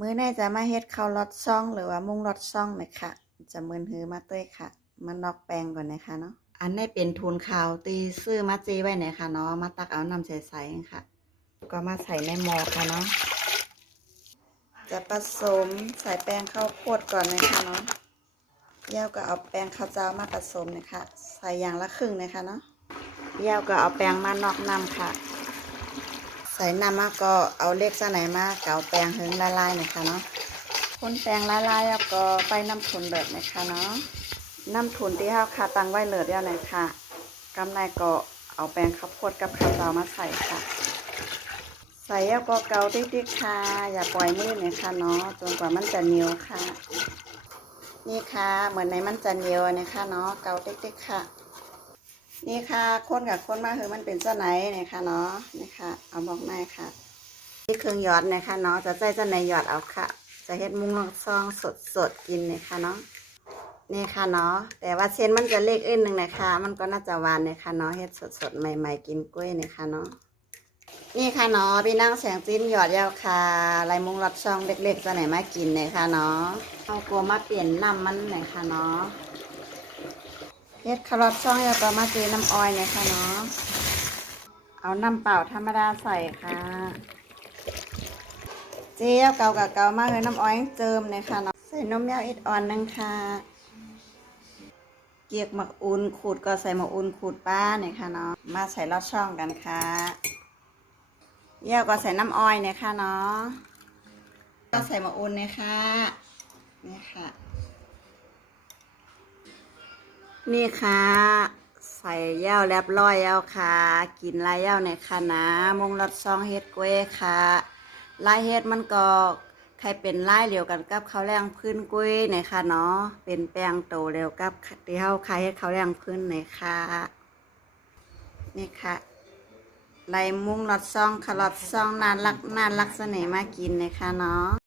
มื้อนี้จะมาเฮ็ดข้าวลอดช่องหรือว่ามุ้งลอดช่องนะคะจะมึนหือมาเต้ยค่ะมานอกแปลงก่อนนะคะเนาะอันนี้เป็นทุนข้าวตีซื้อมาจีไว้นะคะเนาะมาตักเอาน้ำใสๆค่ะก็มาใส่ในหม้อค่ะเนาะจะผสมใส่แป้งข้าวโพดก่อนนะคะเนาะย่าก็เอาแป้งข้าวเจ้ามาผสมนะคะใส่อย่างละครึ่งนะคะเนาะย่าก็เอาแป้งมานอกน้ำค่ะใส่น้ำมาก็เอาเล็กซะไหนมาเกาแป้งถึงละลายนะคะเนาะคนแป้งละลายแล้วก็ไปน้ำทุนเดือดนะคะเนาะน้ำทุนที่เราค่ะตั้งไว้เลือดแล้วนะคะกำไรก็เอาแป้งข้าวโพดกับข้าวเจ้ามาใส่ค่ะใส่แล้วก็เกาติ๊กๆค่ะอย่าปล่อยมือนะคะเนาะจนกว่ามันจะเหนียวค่ะนี่ค่ะเหมือนในมันจะเหนียวนะคะเนาะเกาติ๊กๆค่ะนี่ค่ะคนกับคนมาคือมันเป็นเจ้าไหนนะคะเนาะนี่ค่ะเอาบอกหน้าค่ะนี่เครื่องหยอดนะคะเนาะจะใจเจ้าไหนหยอดเอาค่ะจะเฮ็ดมุ้งลอดช่องสดกินนะคะเนาะนี่ค่ะเนาะแต่ว่าเส้นมันจะเล็กอึ้นหนึ่งนะคะมันก็น่าจะหวานนะคะเนาะเฮ็ดสดใหม่ๆกินกล้วยนะคะเนาะนี่ค่ะเนาะพี่นั่งแสงจิ้นหยอดยาวค่ะลายมุ้งลอดช่องเล็กๆจะไหนมากินนะคะเนาะเอากลัวมาเปลี่ยนน้ำมันหน่อยค่ะเนาะเฮ็ดคาร์ลอดช่องยาวก็มาเจน้ำออยนะคะเนาะเอาน้ำเปล่าธรรมดาใส่ค่ะเจียวเก่ากับเก่ามากเลยน้ำอ้อยเจิมเลยค่ะเนาะใส่นมยาวอิดอ่อนนึงค่ะเกี๊ยกหมักอุ่นขูดก็ใส่หมักอุ่นขูดป้าเนี่ยค่ะเนาะมาใส่ลอดช่องกันค่ะเยี่ยวก็ใส่น้ำอ้อยเนี่ยค่ะเนาะก็ใส่หมักอุ่นเนี่ยค่ะนี่ค่ะนี่ค่ะใส่เย่าเรียบร้อยแล้วค่ะกินลายเย่าเนี่ยค่ะนะมงลอดช่องเฮ็ดกล้วยค่ะลายเฮ็ดมันก็ใครเป็นลายเดียวกันกับข้าวแรงพื้นกล้วยเนี่ยค่ะเนาะเป็นแป้งโตเร็วกับที่เฮาใครเฮ็ดข้าวแรงพื้นเนี่ยค่ะนี่ค่ะลายมุ้งลอดช่องค่ะลอดช่องน่ารักเสน่ห์มากินเนี่ยค่ะเนาะ